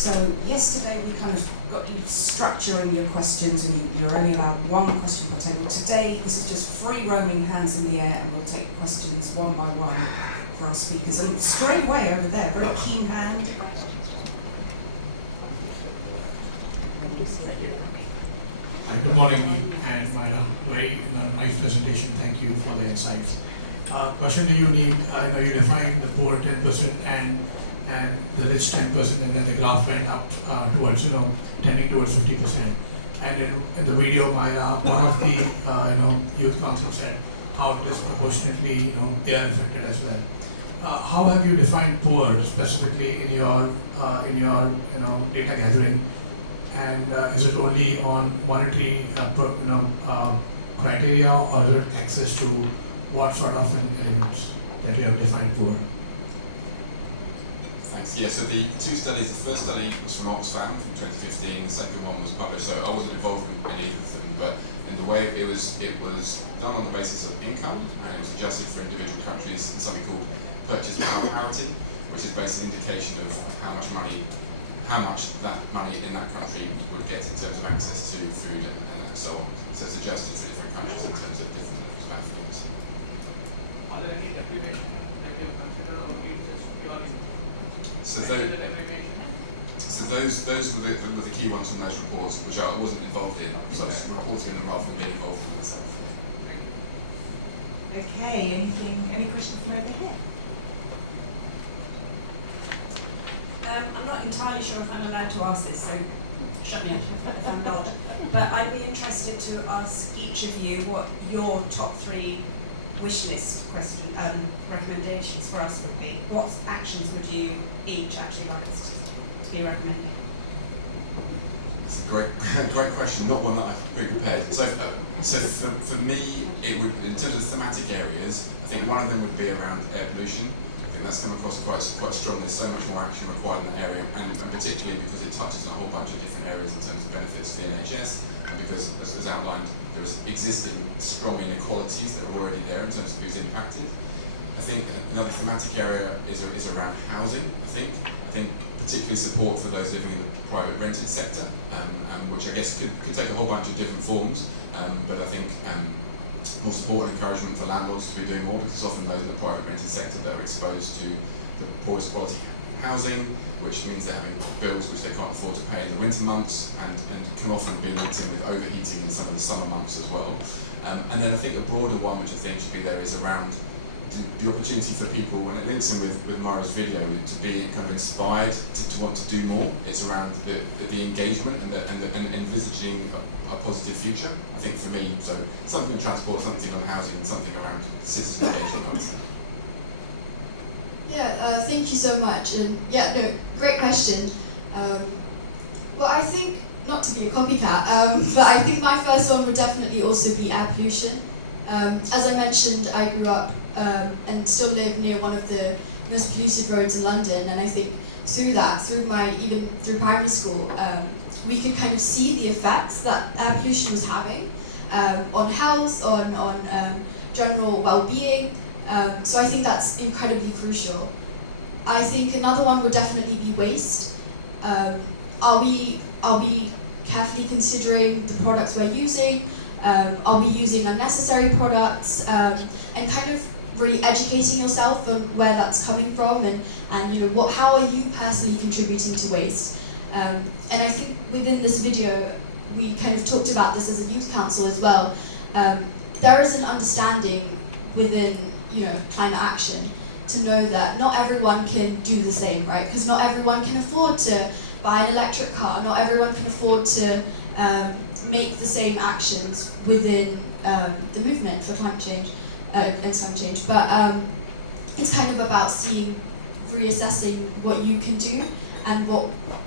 So yesterday we kind of got you structuring your questions, and you're only allowed one question per table. Today this is just free roaming, hands in the air, and we'll take questions one by one for our speakers. And straight away over there, very keen hand. Good morning, and Myra. Very nice presentation. Thank you for the insights. Question to you, Neil. I know you defined the poor 10% and the rich 10%, and then the graph went up towards, tending towards 50%. And in the video, Myra, one of the youth council said how disproportionately they are affected as well. How have you defined poor specifically in your data gathering? And is it only on monetary criteria, or is it access to what sort of elements that you have defined poor? Thanks. Yeah, so the two studies, the first study was from Oxfam from 2015, the second one was published, so I wasn't involved in either of them, but in the way it was done on the basis of income, and it was adjusted for individual countries in something called purchase power parity, which is basically an indication of how much that money in that country would get in terms of access to food and so on. So it's adjusted for different countries in terms of different levels of affluence. Are there any deprivation that you consider, or is just purely? So those were the key ones from those reports, which I wasn't involved in. So I was reporting them rather than being involved in them myself. Okay, any questions from over here? I'm not entirely sure if I'm allowed to ask this, so shut me up if I'm not. But I'd be interested to ask each of you what your top 3 wish list recommendations for us would be. What actions would you each actually like us to be recommending? It's a great question, not one that I've pre-prepared. So for me, it would, in terms of thematic areas, I think one of them would be around air pollution. I think that's come across quite strongly. There's so much more action required in that area, and particularly because it touches on a whole bunch of different areas in terms of benefits for the NHS, and because, as outlined, there's existing strong inequalities that are already there in terms of who's impacted. I think another thematic area is around housing. I think particularly support for those living in the private rented sector, which I guess could take a whole bunch of different forms, but I think more support and encouragement for landlords to be doing more, because often those in the private rented sector that are exposed to the poorest quality housing, which means they're having bills which they can't afford to pay in the winter months, and can often be linked in with overheating in some of the summer months as well. And then I think a broader one which I think should be there is around the opportunity for people, and it links in with Myra's video, to be kind of inspired to want to do more. It's around the engagement and envisaging a positive future. I think for me, so something on transport, something on housing, and something around citizen engagement, I would say. Yeah, thank you so much. And yeah, no, great question. Well, I think, not to be a copycat, but I think my first one would definitely also be air pollution. As I mentioned, I grew up and still live near one of the most polluted roads in London, and I think even through primary school, we could kind of see the effects that air pollution was having on health, on general well-being. So I think that's incredibly crucial. I think another one would definitely be waste. Are we carefully considering the products we're using? Are we using unnecessary products? And kind of really educating yourself on where that's coming from, and how are you personally contributing to waste? And I think within this video, we kind of talked about this as a youth council as well. There is an understanding within climate action to know that not everyone can do the same, right? Because not everyone can afford to buy an electric car. Not everyone can afford to make the same actions within the movement for climate change and climate change. But it's kind of about reassessing what you can do and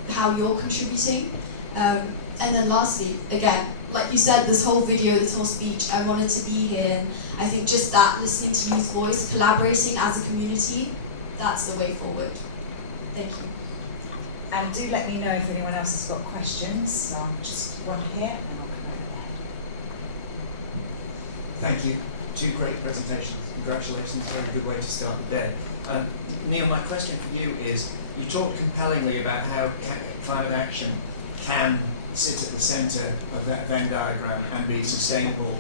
how you're contributing. And then lastly, again, like you said, this whole video, this whole speech, I wanted to be here, and I think just that, listening to youth voice, collaborating as a community, that's the way forward. Thank you. And do let me know if anyone else has got questions. So just one here, and I'll come over there. Thank you. 2 great presentations. Congratulations. Very good way to start the day. Neil, my question for you is, you talked compellingly about how climate action can sit at the centre of that Venn diagram and be sustainable,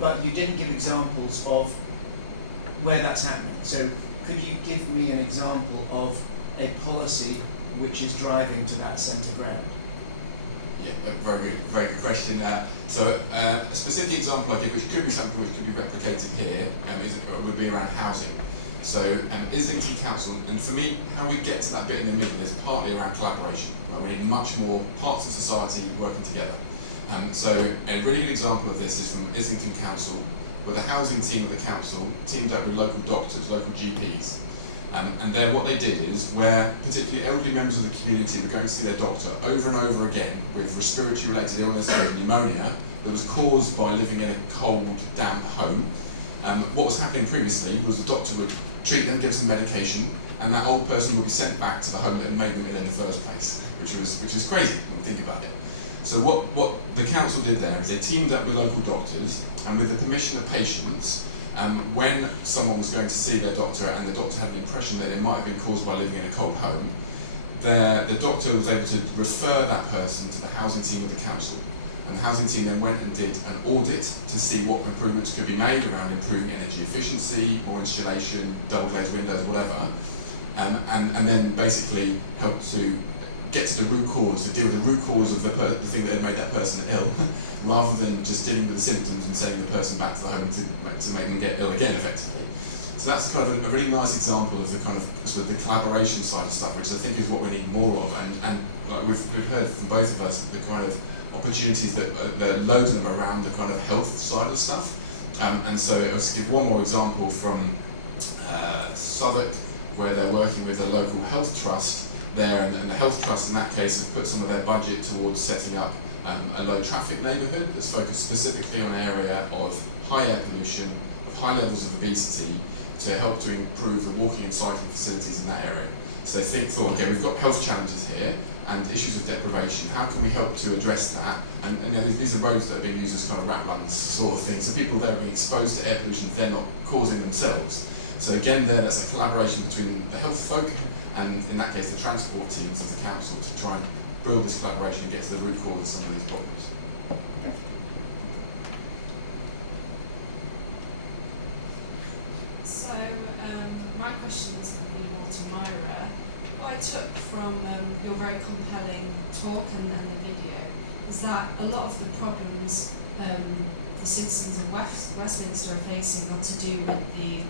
but you didn't give examples of where that's happening. So could you give me an example of a policy which is driving to that centre ground? Yeah, very good question. So a specific example I give, which could be something which could be replicated here, would be around housing. So Islington Council, and for me, how we get to that bit in the middle is partly around collaboration. Right? We need much more parts of society working together. So a really good example of this is from Islington Council, where the housing team of the council teamed up with local doctors, local GPs. And there what they did is, where particularly elderly members of the community were going to see their doctor over and over again with respiratory related illness like pneumonia that was caused by living in a cold, damp home, what was happening previously was the doctor would treat them, give some medication, and that old person would be sent back to the home that had made them ill in the first place, which is crazy when you think about it. So what the council did there is they teamed up with local doctors, and with the permission of patients, when someone was going to see their doctor and the doctor had an impression that it might have been caused by living in a cold home, the doctor was able to refer that person to the housing team of the council. And the housing team then went and did an audit to see what improvements could be made around improving energy efficiency, more insulation, double glazed windows, whatever, and then basically helped to get to the root cause, to deal with the root cause of the thing that had made that person ill, rather than just dealing with the symptoms and sending the person back to the home to make them get ill again, effectively. So that's kind of a really nice example of the kind of sort of the collaboration side of stuff, which I think is what we need more of. And like we've heard from both of us the kind of opportunities that there are loads of them around the kind of health side of stuff. And so I'll just give one more example from Southwark, where they're working with a local health trust there, and the health trust in that case has put some of their budget towards setting up a low traffic neighbourhood that's focused specifically on an area of high air pollution, of high levels of obesity, to help to improve the walking and cycling facilities in that area. So they thought, okay, we've got health challenges here and issues of deprivation. How can we help to address that? And you know, these are roads that are being used as kind of rat runs sort of thing. So people that are being exposed to air pollution, they're not causing themselves. So again, that's a collaboration between the health folk and, in that case, the transport teams of the council to try and build this collaboration and get to the root cause of some of these problems. So, my question is going to be more to Myra. What I took from your very compelling talk and the video is that a lot of the problems the citizens of Westminster are facing are to do with the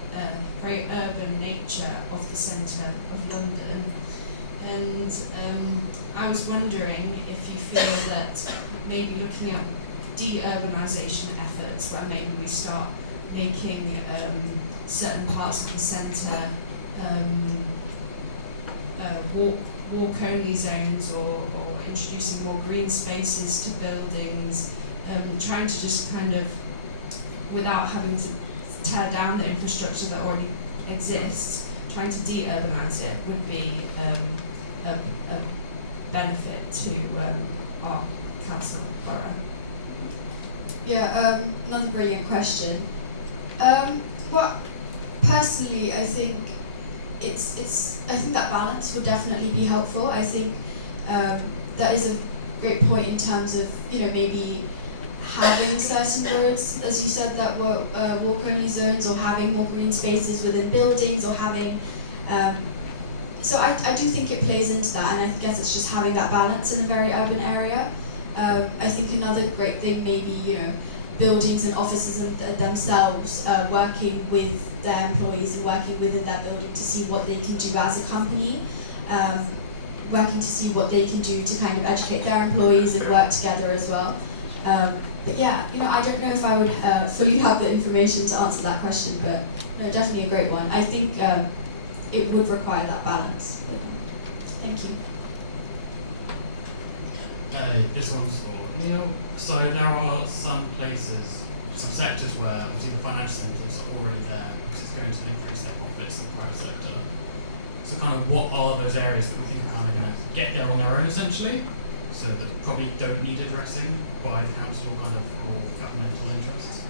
very urban nature of the centre of London. And I was wondering if you feel that maybe looking at de-urbanisation efforts, where maybe we start making certain parts of the centre walk-only zones, or introducing more green spaces to buildings, trying to just kind of, without having to tear down the infrastructure that already exists, trying to de-urbanise it would be a benefit to our council borough. Yeah, another brilliant question. Well, personally, I think I think that balance would definitely be helpful. I think that is a great point in terms of, you know, maybe having certain roads, as you said, that were walk-only zones, or having more green spaces within buildings, or having. So I do think it plays into that, and I guess it's just having that balance in a very urban area. I think another great thing, maybe, you know, buildings and offices themselves working with their employees and working within their building to see what they can do as a company, working to see what they can do to kind of educate their employees and work together as well. But yeah, you know, I don't know if I would fully have the information to answer that question, but no, definitely a great one. I think it would require that balance. But, thank you. This one's for, so there are some places, some sectors where obviously the financial centres are already there because it's going to increase their profits in the private sector. So kind of what are those areas that we think are kind of going to get there on their own essentially, so that probably don't need addressing by the council kind of or governmental interests?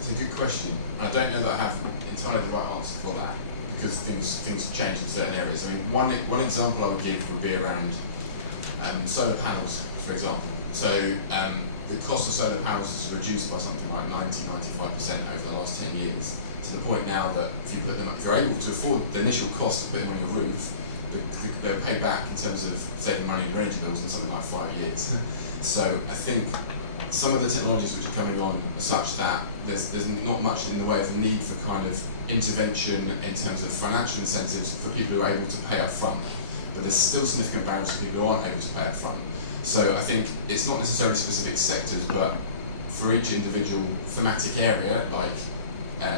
It's a good question. I don't know that I have entirely the right answer for that, because things change in certain areas. I mean, one example I would give would be around solar panels, for example. So the cost of solar panels has reduced by something like 90-95% over the last 10 years, to the point now that if you're able to afford the initial cost of putting them on your roof, they'll pay back in terms of saving money in energy bills in something like 5 years. So I think some of the technologies which are coming on are such that there's not much in the way of the need for kind of intervention in terms of financial incentives for people who are able to pay up front. But there's still significant barriers for people who aren't able to pay up front. So I think it's not necessarily specific sectors, but for each individual thematic area, like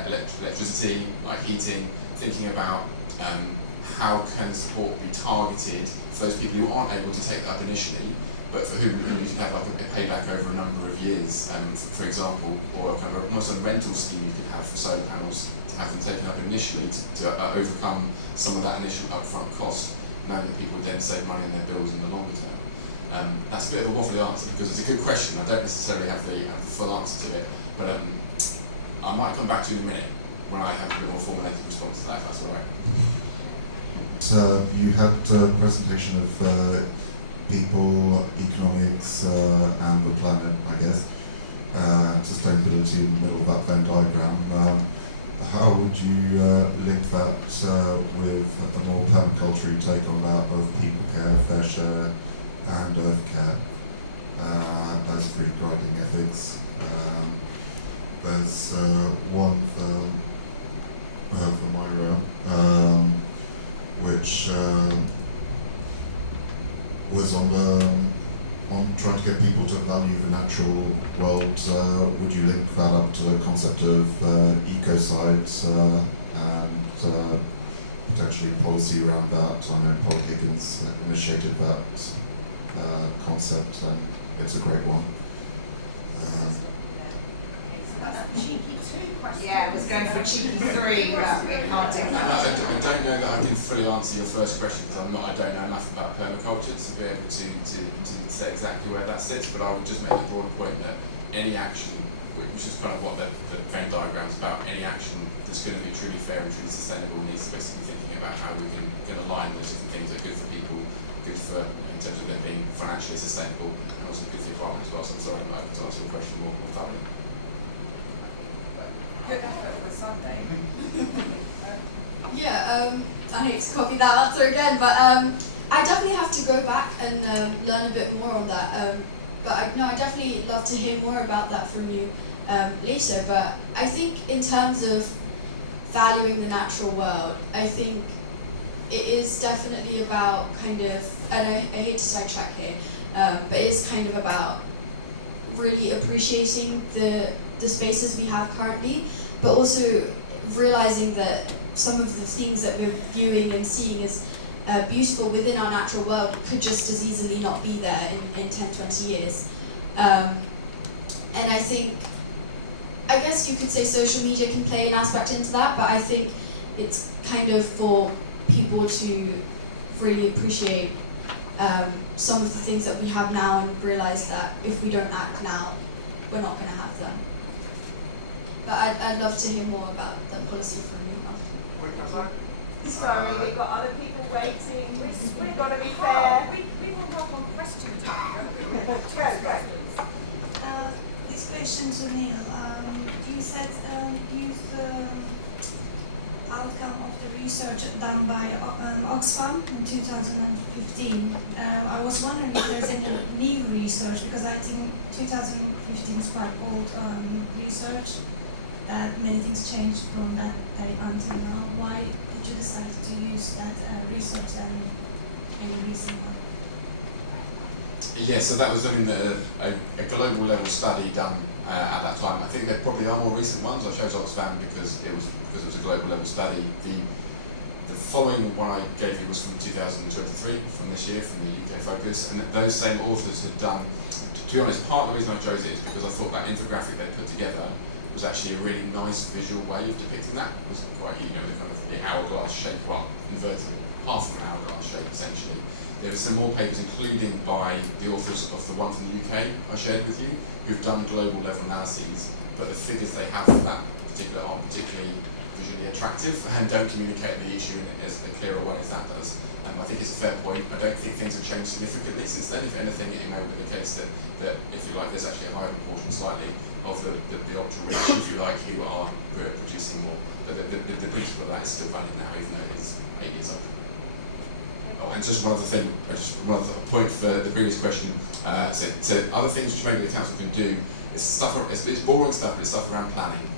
electricity, like heating, thinking about how can support be targeted for those people who aren't able to take that up initially, but for whom you can have like a payback over a number of years, for example, or kind of almost a rental scheme you could have for solar panels to have them taken up initially to overcome some of that initial upfront cost, knowing that people would then save money on their bills in the longer term. That's a bit of a waffly answer because it's a good question. I don't necessarily have the full answer to it, but I might come back to you in a minute when I have a bit more formulated response to that, if that's all right. So you had a presentation of people, economics, and the planet, I guess. Sustainability in the middle of that Venn diagram. How would you link that with a more permaculture take on that of people care, fair share, and earth care as free guiding ethics? There's one for Myra, which was on trying to get people to value the natural world. Would you link that up to the concept of ecocides and potentially policy around that? I know Paul Higgins initiated that concept, and it's a great one. Cheeky 2 question. Yeah, I was going for a cheeky 3, but we can't do that. I don't know that I can fully answer your first question because I don't know enough about permaculture to be able to say exactly where that sits, but I would just make the broader point that any action, which is kind of what the Venn diagram is about, any action that's going to be truly fair and truly sustainable needs to basically be thinking about how we can align those different things that are good for people, good for, in terms of them being financially sustainable, and also good for the environment as well. So I'm sorry I'm not able to answer your question more thoroughly. Good effort for Sunday. Yeah, I hate to copy that answer again, but I definitely have to go back and learn a bit more on that. But I definitely love to hear more about that from you later. But I think in terms of valuing the natural world, I think it is definitely about kind of, and I hate to sidetrack here, but it is kind of about really appreciating the spaces we have currently, but also realizing that some of the things that we're viewing and seeing as beautiful within our natural world could just as easily not be there in 10-20 years. And I guess you could say social media can play an aspect into that, but I think it's kind of for people to really appreciate some of the things that we have now and realize that if we don't act now, we're not going to have them. But I'd love to hear more about the policy from you after. Sorry, we've got other people waiting. We've got to be fair. We will work on question time. Go. This question to Neil. You said use the outcome of the research done by Oxfam in 2015. I was wondering if there's any new research, because I think 2015 is quite old research. Many things changed from that day until now. Why did you decide to use that research and any recent one? Yeah, so that was a global level study done at that time. I think there probably are more recent ones. I chose Oxfam because it was a global level study. The following one I gave you was from 2023, from this year, from the UK Focus, and those same authors had done. To be honest, part of the reason I chose it is because I thought that infographic they put together was actually a really nice visual way of depicting that. It was quite, the kind of the hourglass shape, well, inverted, half of an hourglass shape essentially. There were some more papers, including by the authors of the one from the UK I shared with you, who've done global level analyses, but the figures they have for that particular aren't particularly visually attractive and don't communicate the issue in as a clearer way as that does. I think it's a fair point. I don't think things have changed significantly since then. If anything, it may be the case that if you like, there's actually a higher proportion slightly of the ultra rich, if you like, who are producing more. But the principle of that is still valid now, even though it's 8 years old. Oh, and just one other thing, one other point for the previous question. So other things which maybe the council can do is stuff. It's boring stuff, but it's stuff around planning.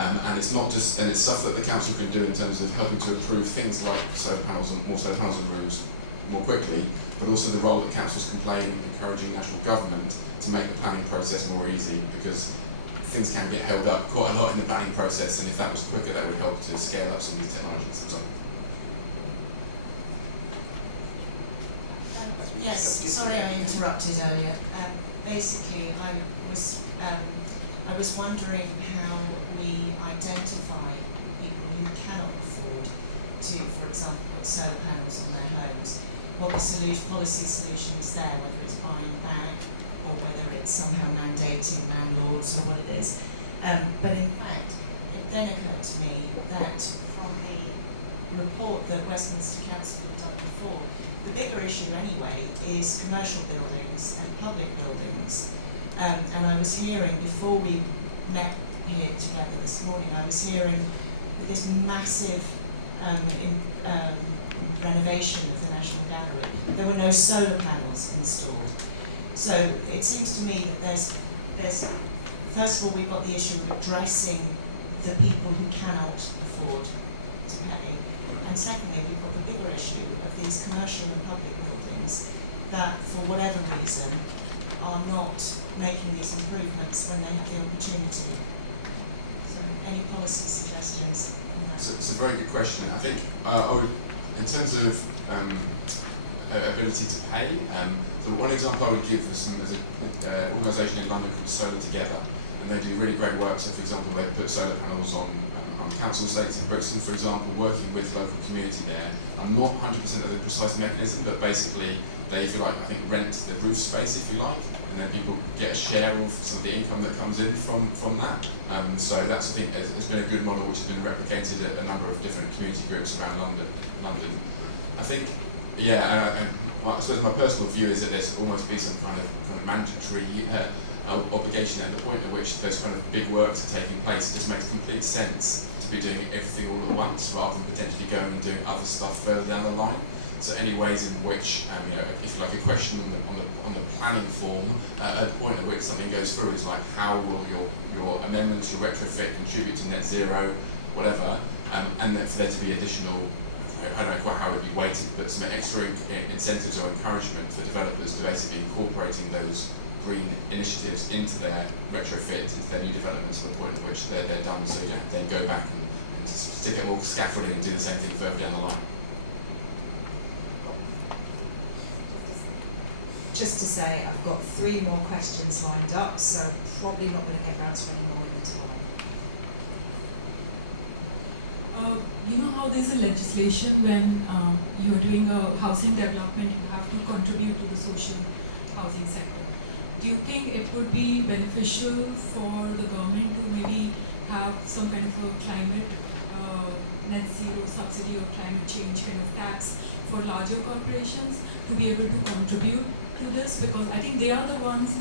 And it's not just, and it's stuff that the council can do in terms of helping to improve things like solar panels and more solar panels on roofs more quickly, but also the role that councils can play in encouraging national government to make the planning process more easy, because things can get held up quite a lot in the planning process, and if that was quicker, that would help to scale up some of these technologies. So. Yes, sorry I interrupted earlier. Basically, I was wondering how we identify people who cannot afford to, for example, put solar panels on their homes. What the policy solution is there, whether it's buying back or whether it's somehow mandating landlords or what it is. But in fact, it then occurred to me that from the report that Westminster Council had done before, the bigger issue anyway is commercial buildings and public buildings. And I was hearing, before we met here together this morning, I was hearing this massive renovation of the National Gallery. There were no solar panels installed. So it seems to me that there's first of all, we've got the issue of addressing the people who cannot afford to pay. And secondly, we've got the bigger issue of these commercial and public buildings that, for whatever reason, are not making these improvements when they have the opportunity. So, any policy suggestions on that? So it's a very good question. I think in terms of ability to pay, so one example I would give is there's an organisation in London called Solar Together, and they do really great work. So, for example, they put solar panels on council estates in Brixton, for example, working with the local community there. I'm not 100% of the precise mechanism, but basically they, if you like, I think rent the roof space, if you like, and then people get a share of some of the income that comes in from that. So that's, I think, has been a good model which has been replicated at a number of different community groups around London. I think, yeah, and I suppose my personal view is that there's almost be some kind of mandatory obligation at the point at which those kind of big works are taking place. It just makes complete sense to be doing everything all at once rather than potentially going and doing other stuff further down the line. So any ways in which, if you like, a question on the planning form at the point at which something goes through is like, how will your amendments, your retrofit contribute to net zero, whatever, and then for there to be additional, I don't know quite how it would be weighted, but some extra incentives or encouragement for developers to basically incorporating those green initiatives into their retrofit, into their new developments to the point at which they're done, so you don't then go back and stick it all scaffolding and do the same thing further down the line. Just to say, I've got 3 more questions lined up, so probably not going to get round to any more in the time. You know how there's a legislation when you're doing a housing development, you have to contribute to the social housing sector. Do you think it would be beneficial for the government to maybe have some kind of a climate net zero subsidy or climate change kind of tax for larger corporations to be able to contribute to this? Because I think they are the ones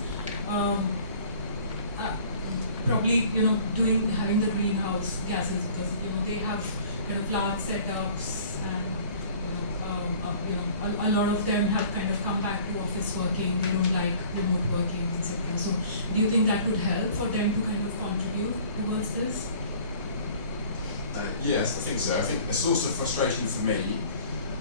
probably having the greenhouse gases, because they have kind of large setups, and a lot of them have kind of come back to office working. They don't like remote working, etc. So do you think that would help for them to kind of contribute towards this? Yes, I think so. I think a source of frustration for me,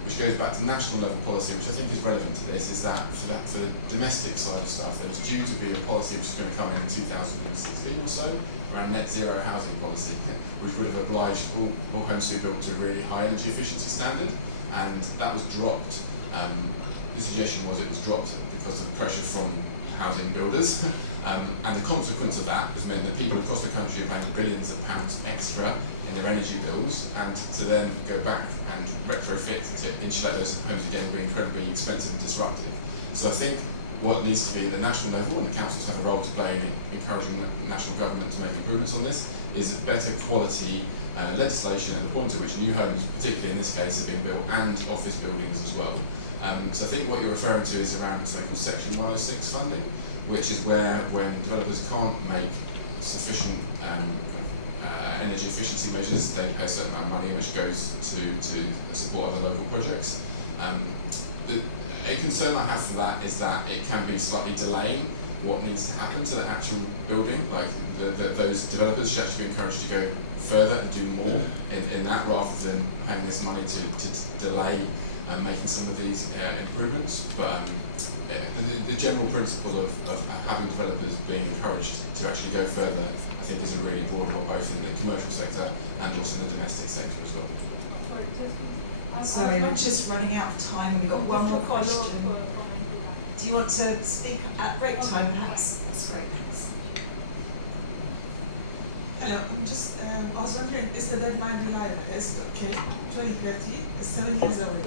which goes back to national level policy, which I think is relevant to this, is that for the domestic side of stuff, there was due to be a policy which was going to come in 2016 or so, around net zero housing policy, which would have obliged all homes to be built to a really high energy efficiency standard, and that was dropped. The suggestion was it was dropped because of pressure from housing builders, and the consequence of that has meant that people across the country are paying billions of pounds extra in their energy bills, and to then go back and retrofit to insulate those homes again would be incredibly expensive and disruptive. So I think what needs to be at the national level, and the councils have a role to play in encouraging the national government to make improvements on this, is better quality legislation at the point at which new homes, particularly in this case, are being built, and office buildings as well. So I think what you're referring to is around so-called Section 106 funding, which is where when developers can't make sufficient energy efficiency measures, they pay a certain amount of money which goes to support other local projects. A concern I have for that is that it can be slightly delaying what needs to happen to the actual building. Like those developers should actually be encouraged to go further and do more in that, rather than paying this money to delay making some of these improvements. But the general principle of having developers being encouraged to actually go further, I think, is a really broad one, both in the commercial sector and also in the domestic sector as well. Sorry, we're just running out of time. We've got one more question. Do you want to speak at break time, perhaps? That's great, thanks. Hello, I'm just, I was wondering, is the deadline reliable? Is okay, 2030 is 7 years away.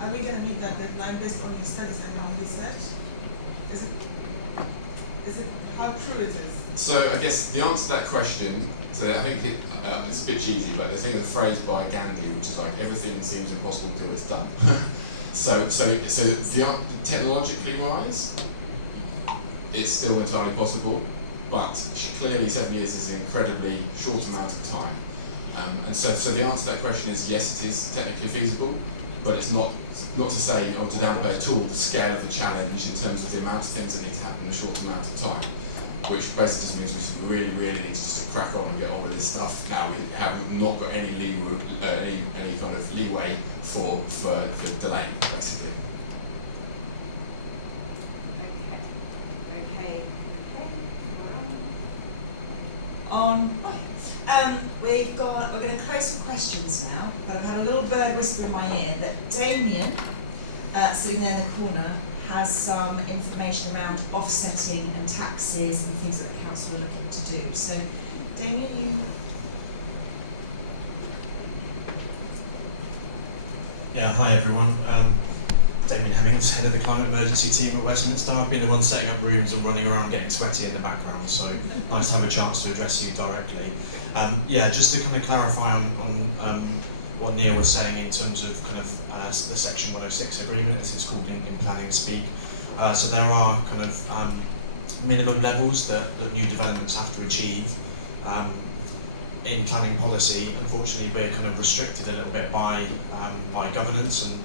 Are we going to meet that deadline based on your studies and your research? Is it how true it is? So I guess the answer to that question, so I think it's a bit cheesy, but I think there's a phrase by Gandhi which is like, everything seems impossible until it's done. so technologically wise, it's still entirely possible, but clearly 7 years is an incredibly short amount of time. And so the answer to that question is yes, it is technically feasible, but it's not to say or to downplay at all the scale of the challenge in terms of the amount of things that need to happen in a short amount of time. Which basically just means we really need to just crack on and get on with this stuff now. We have not got any any kind of leeway for delaying, basically. Okay. We're going to close for questions now, but I've had a little bird whisper in my ear that Damian, sitting there in the corner, has some information around offsetting and taxes and things that the council are looking to do. So, Damian, you... Yeah, hi everyone. Damian Hemmings, head of the climate emergency team at Westminster. I've been the one setting up rooms and running around getting sweaty in the background, so nice to have a chance to address you directly. Just to kind of clarify on what Neil was saying in terms of kind of the Section 106 agreement, as it's called in planning speak. So there are kind of minimum levels that new developments have to achieve. In planning policy, unfortunately, we're kind of restricted a little bit by governance and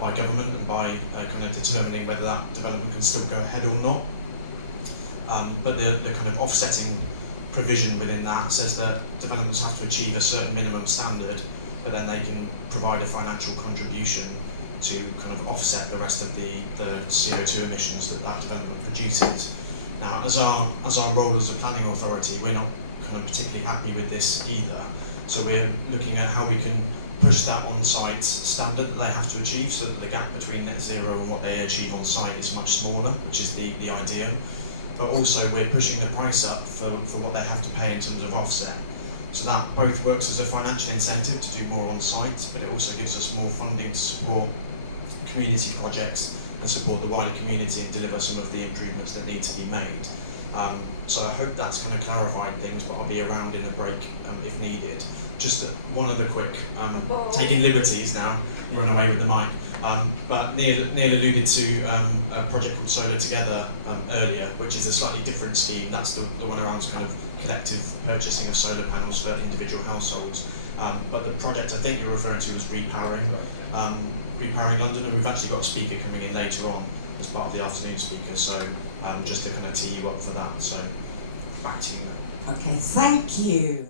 by government, and by kind of determining whether that development can still go ahead or not. But the kind of offsetting provision within that says that developments have to achieve a certain minimum standard, but then they can provide a financial contribution to kind of offset the rest of the CO2 emissions that development produces. Now, as our role as a planning authority, we're not kind of particularly happy with this either. So we're looking at how we can push that on-site standard that they have to achieve, so that the gap between net zero and what they achieve on site is much smaller, which is the idea. But also we're pushing the price up for what they have to pay in terms of offset. So that both works as a financial incentive to do more on site, but it also gives us more funding to support community projects and support the wider community and deliver some of the improvements that need to be made. So I hope that's kind of clarified things, but I'll be around in a break if needed. Just one other quick, taking liberties now, run away with the mic. But Neil alluded to a project called Solar Together earlier, which is a slightly different scheme. That's the one around kind of collective purchasing of solar panels for individual households. But the project I think you're referring to was Repowering London, and we've actually got a speaker coming in later on as part of the afternoon speaker, so just to kind of tee you up for that. So back to you. Okay, thank you.